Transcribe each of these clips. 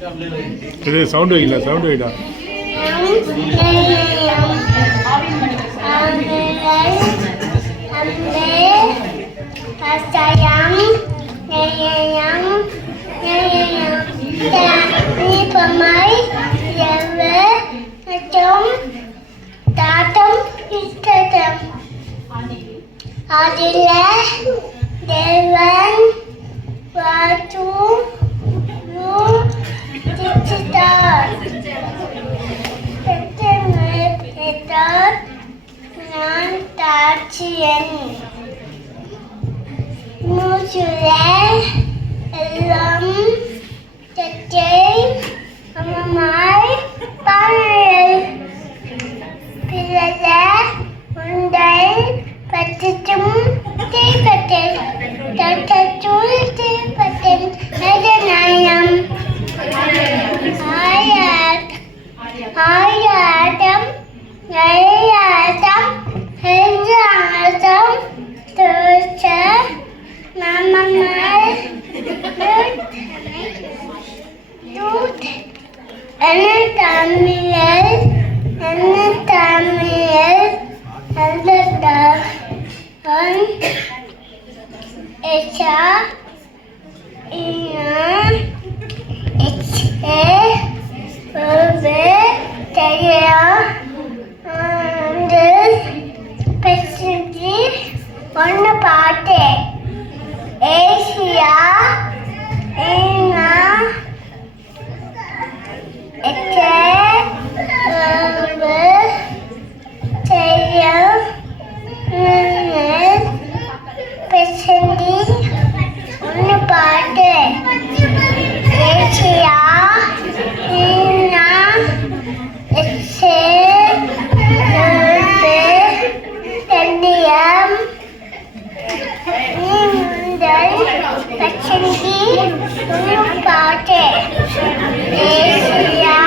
இது சவுண்ட் வைக்கல, சவுண்ட் வைடா. Dewan Watu Lu Digital Peter Nan Tachian Musule Elam Tete Amamai Paril Pilada Undai Patitum Tipatil Tatatul Tipatil Adanayam Ayatam Ayatam Hajatam Turcha Mamamal Tut Anatamil Aladahan Echa Ina Eche Ove Taya Andal Pesindi One Party Asia Ina Eche Ove Taya Andal Pesindi One Party Asia Ina Eche Ove Tandiyam Nimundal Pesindi One Party Asia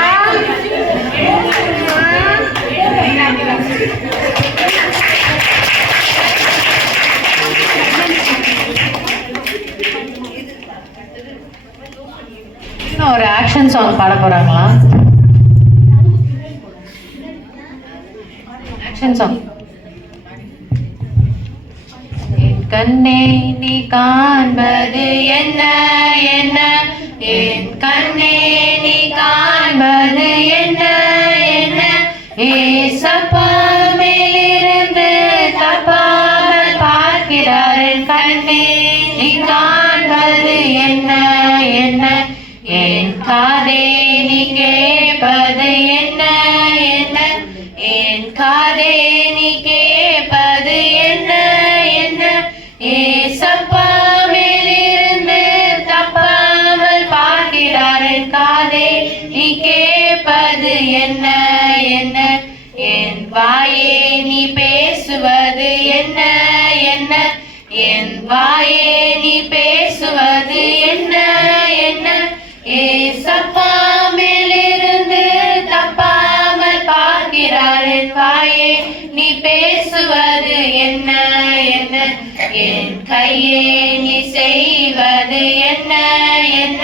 ஒரு action song பாட போறாங்களா? Action song. என் கண்ணே நீ காண்பது என்ன என்ன, என் கண்ணே நீ காண்பது என்ன என்ன, ஏசப்பா மேலிருந்து தப்பாமல் பார்க்கிறார். என் கண்ணே நீ காண்பது என்ன என்ன, என் காதே நீ கேட்பது என்ன என்ன, என் காதே நீ கேட்பது என்ன என்ன, ஏசப்பா மேலிருந்து தப்பாமல் பார்க்கிறார். என் காதே நீ கேட்பது என்ன என்ன, என் வாயே நீ பேசுவது என்ன என்ன, என் வாயே நீ பேசுவது என்ன என்ன, ஏசப்பா மேலிருந்து தப்பாமல் பார்க்கிறார். என் வாயே நீ பேசுவது என்ன என்ன, என் கையே நீ செய்வது என்ன என்ன,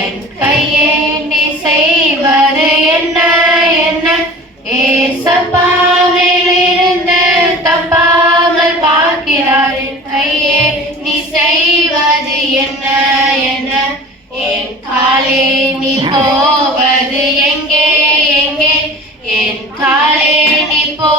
என் கையே நீ செய்வது என்ன என்ன, ஏசப்பா மேலிருந்து தப்பாமல் பார்க்கிறார். என் கையே நீ செய்வது என்ன என்ன, என் காலே நீ போவது எங்கே எங்கே, என் காலே நீ போ